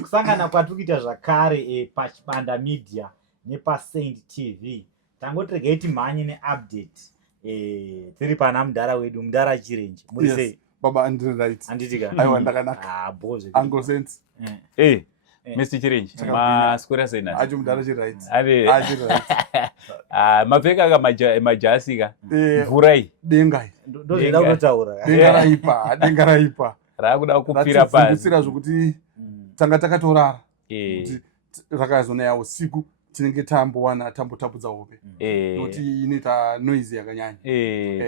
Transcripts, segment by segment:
kusangana kwatiri kuita zvakare pachibanda media nepaSaint TV tangoti regai timhanye neupdate tiri pana mudhara wedu mudhara chirenje muri sei baba andiri right handitika aiwa ndakanaka boze uncle sense Mr. Chirenji maswera sena acho mudhara chi right ari right mapfeka majasi ka mvurai dengai ndozvida kutotaura denga raipa rakuda kupfira pasi kusira zvokuti tanga takatorara kuti rakazona usiku tinenge tambowana tambotapudza hope nokuti inoita noise yakanyanya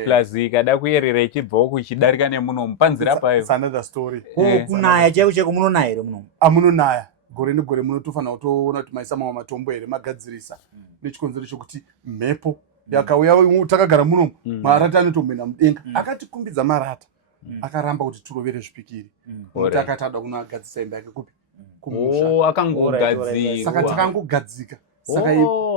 plus ikada kuyerera ichibvawo kuchidarika nemunomu panzira payo another story kunaya chaiko chaiko munonaya here munomu amunonaya gore negore munotofanira kutoona kuti maisa mamwe matombo here magadzirisa nechikonzero chokuti mhepo yakauya takagara munomu marata anotombenda mudenga akatikumbidza marata akaramba kuti turovere zvipikiri nokuti akati ada kunoagadzisa imba yake kupi kumusha akangogadzika saka takangogadzika saka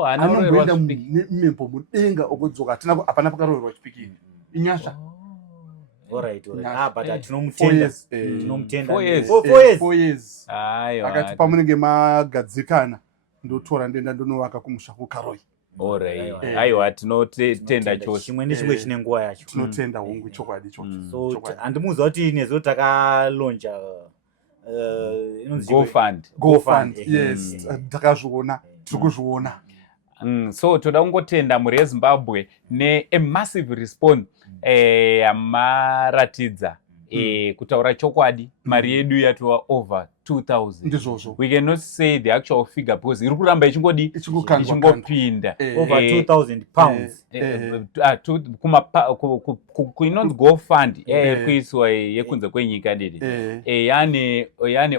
anomboenda mhepo mudenga okudzoka hapana pakaroverwa chipikiri inyasha but tinomutenda 4 years akati pamunenge magadzikana ndotora ndenda ndonovaka kumusha kukaroi aiwa tinotenda chose chimwe nechimwe chine nguva yacho tinotenda hongu chokwadi so handimuziva kuti nezo takalonja GoFund yes takazviona tiri kuzviona so toda kungotenda muri yeZimbabwe ne-massive response yamaratidza kutaura chokwadi mari yedu yatova over 2000 we cannot say the actual figure because iri kuramba ichingopinda over 2000 pounds kuinonzi GoFund kuiswa yekunze kwenyika didi yane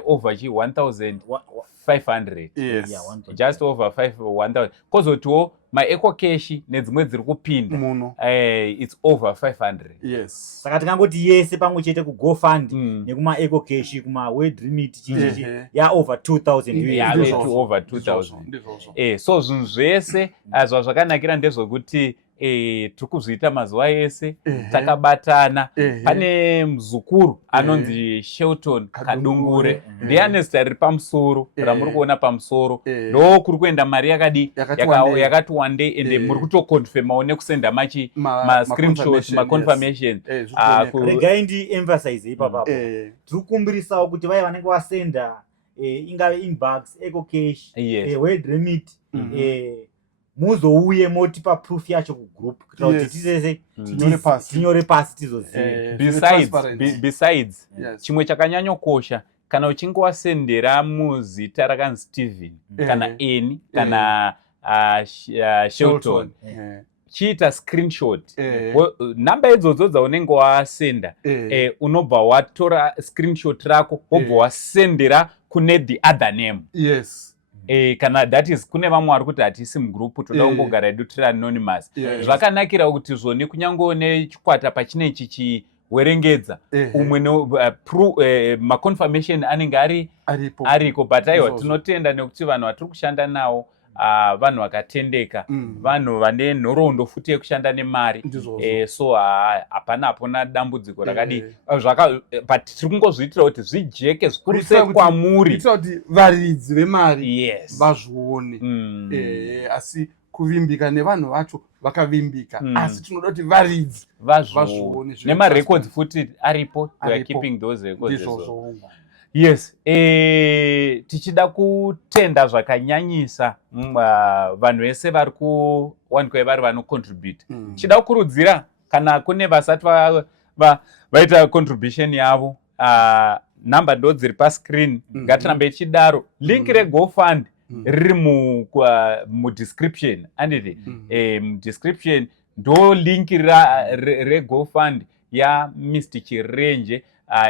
over chi 1500 just over 1000 kozotiwo maeco cash nedzimwe dziri kupinda it's over 500 saka tikangoti yese pamwe chete kuGoFund nekumaeco cash kumaworld remit chichichi over 2000 over 2000 so zvinhu zvese zvazvakanakira ndezvekuti tiri kuzviita mazuva ese takabatana pane muzukuru anonzi Shelton Kadungure ndiye ane zita riri pamusoro ramuri kuona pamusoro ndo kuri kuenda mari yakati wande ende muri kutokonfirmawo nekusenda ma-screenshots ma-confirmation regai ndi-emphasize ipapapo tiri kukumbirisawo kuti vaya vanenge vasenda ingave inbox eco cash world remit muzouye motipa proof yacho kugroup kuitira kuti tisese tinyore pasi tizozive besides chimwe chakanyanyokosha kana uchinge wasendera muzita rakanzi Steven kana eni kana Shelton chiita screenshot namba idzodzo dzaunenge wasenda unobva watora screenshot rako wobva wasendera kune the other name kana that is kune vamwe vari kuti hatisi mugrupu toda kungogara edu tiri anonymous zvakanakira kuti zvoni kunyange nechikwata pachinechi chiwerengedza umwe ma-confirmation anenge ariko but aiwa tinotenda nekuti vanhu vatiri kushanda nawo vanhu vakatendeka vanhu vane nhoroondo futi yekushanda nemari so hapana hapona dambudziko rakadi but tiri kungozviitira kuti zvijeke zvikuru sei kwamuri kuitira kuti varidzi vemari yes vazvione asi kuvimbika nevanhu vacho vakavimbika asi tinoda kuti varidzi vazvione nemarecords futi aripo we are keeping those records yes tichida kutenda zvakanyanyisa vanhu vese vari kuwanikwa vari vanocontribute tichida kukurudzira kana kune vasati vaita contribution yavo namba ndo dziri pascreen ngatirambe tichidaro link reGoFund riri mudescription anditi mudescription ndo link reGoFund yaMr Chirenje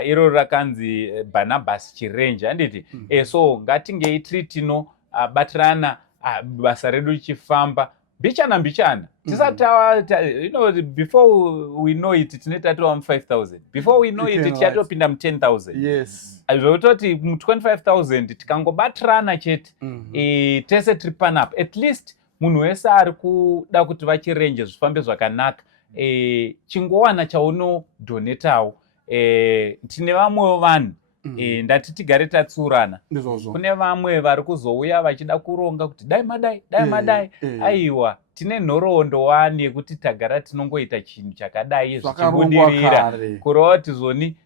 iro rakanzi Barnabas Chirenje anditi so ngatingei tiri tinobatirana basa redu richifamba mbichana tisati before we know it tinenge tatova mu5000 before we know it tichatopinda mu10000 zvototi mu25000 tikangobatirana chete tese tiri panapo at least munhu wese ari kuda kuti vachirenje zvifambe zvakanaka chingowana chaunodhonetawo tine vamwewo vanhu ndati tigare tatsurana. Ndizvozvo. Kune vamwe vari kuzouya vachida kuronga kuti dai madai aiwa tine nhoroondo wani yekuti tagara tinongoita chinhu chakadai zvichibudirira kureva tizoni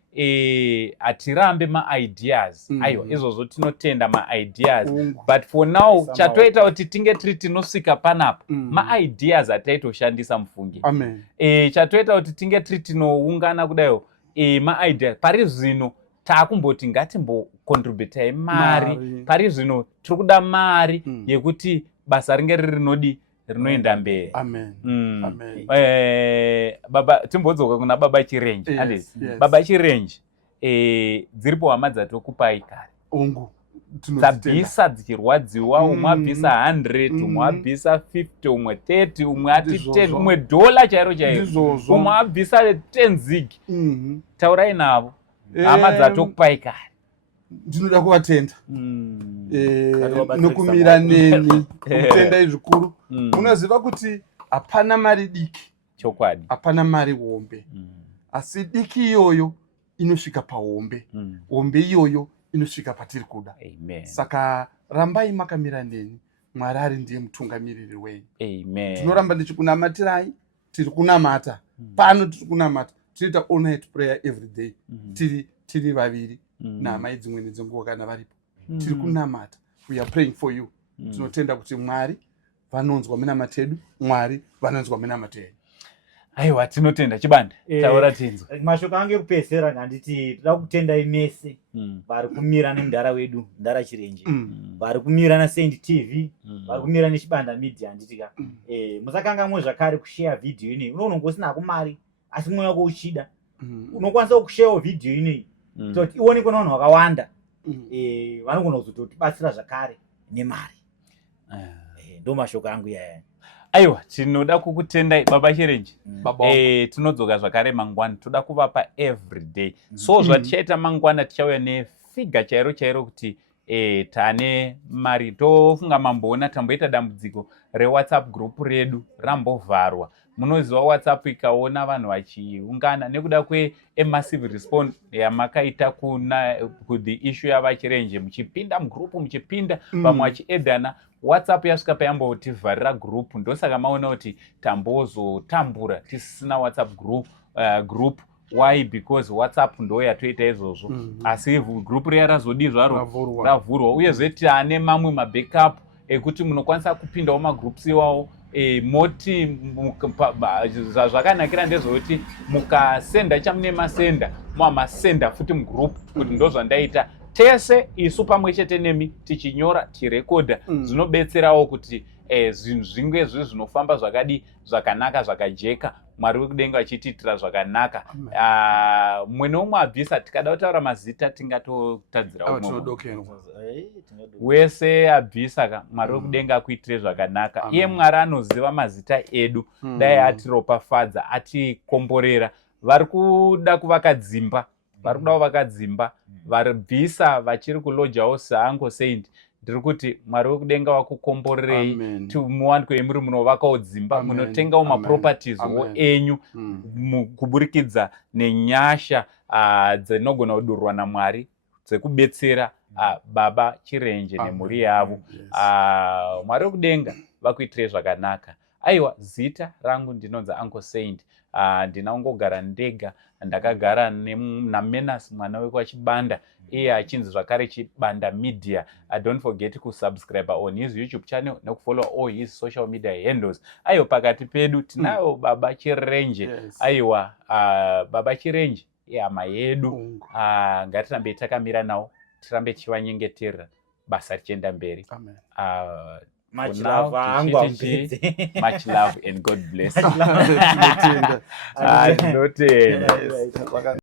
hatirambe maideas aiwa izvozvo tinotenda maideas but for now chatoita kuti tinge tiri tinosvika panapa maideas hataitoshandisa mufungi chatoita kuti tinge tiri tinoungana kudaiwo maideas pari zvino taakumboti ngatimbokontributai mari pari zvino tiri kuda mari yekuti basa ringe riri rinoenda mberi. Baba timbodzoka kuna Baba Chirenje. Baba Chirenje dziripo hama dzatokupai kare. Dzabvisa dzichirwadziwa, umwe abvisa 100, umwe abvisa 50, umwe 30, umwe ati 10, umwe dola chairo chairo, umwe abvisa 10 zigi. Taurai navo hama dzatokupai kare. Ndinoda kuvatenda nokumira neni kutenda zvikuru. Unoziva kuti hapana mari diki, chokwadi, hapana mari hombe, asi diki iyoyo inosvika pahombe, hombe iyoyo inosvika patiri kuda. Saka rambai makamira neni, Mwari ari ndiye mutungamiriri wenyu. Tinoramba ndichikunamatirai, tiri kunamata pano, tiri kunamata, tinoita all night prayer every day, tiri vaviri nahama dzimwe dzenguva kana varipo, tiri kunamata, we are praying for you. Tinotenda kuti Mwari vanonzwa minamata yedu, Mwari vanonzwa minamata yedu. Aiwa tinotenda Chibanda, taura tinzwa. Mashoko angu ekupedzisira nganditi toda kutendai mese vari kumira nemudhara wedu Mudhara Chirenje, vari kumira naSaint TV, vari kumira neChibanda Media. Nditika musakangamwe zvakare kushare video ineyi. Unoona ngosina mari asi mwoyo wako uchida, unokwanisa kushare video ineyi kuti ionekwe navanhu vakawanda, vanogona kuzototibatsira zvakare nemari. Ndo mashoko angu yaya. Aiwa tinoda kukutendai Baba Chirenje. Tinodzoka zvakare mangwana, toda kuvapa everyday. So zvatichaita mangwana tichauya nefiga chairo kuti tane mari. Tofunga mamboona tamboita dambudziko reWhatsApp group redu rambovharwa. Munoziva WhatsApp ikaona vanhu vachiungana nekuda massive response yamakaita the issue yava Chirenje, muchipinda mugroup, muchipinda vamwe vachiedhana, WhatsApp yasvika payambotivharira group. Ndosaka maona kuti tambozotambura tisina WhatsApp group. Why? Because WhatsApp ndo yatoita izvozvo, asi group riya razodi zvaro ravhurwa, uyezve tane mamwe mabackup ekuti munokwanisa kupindawo magroups iwawo. Moti zvakanakira ndezvekuti mukasenda chamune masenda muamasenda futi mugroup, kuti ndo zvandaita tese isu pamwe chete nemi tichinyora tirekodha. Zvinobetserawo kuti zvinhu zvinge zvinofamba zvakanaka zvakajeka. Mwari wekudenga achitiitira zvakanaka. Mumwe nomumwe abvisa, tikada kutaura mazita tingatotadzira wese abvisa, Mwari wekudenga akuitire zvakanaka. Iye Mwari anoziva mazita edu, dai atiropafadza, atikomborera. Vari kuda kuvaka dzimba, varibvisa vachiri kulojawo saAnko Saint. Ndiri kuti Mwari wekudenga wakukomborerei, muwanikwe muri munovakawo dzimba, munotengawo maproperties enyu, kuburikidza nenyasha dzinogona kudururwa naMwari dzekubetsera Baba Chirenje nemhuri yavo. Mwari wekudenga vakuitire zvakanaka. Aiwa, zita rangu ndinonzi Uncle Saint. Ndinongogara ndega, ndakagara naMenas mwana wekwachibanda, iye achinzi zvakare Chibanda Media. Don't forget kusubscribe on his YouTube channel nekufollow all his social media handles. Aiwa, pakati pedu tinayo Baba Chirenje. Aiwa, Baba Chirenje hama yedu. Ngatirambe takamira nawo, tirambe tichivanyengeterera, basa richienda mberi. Much love and God bless.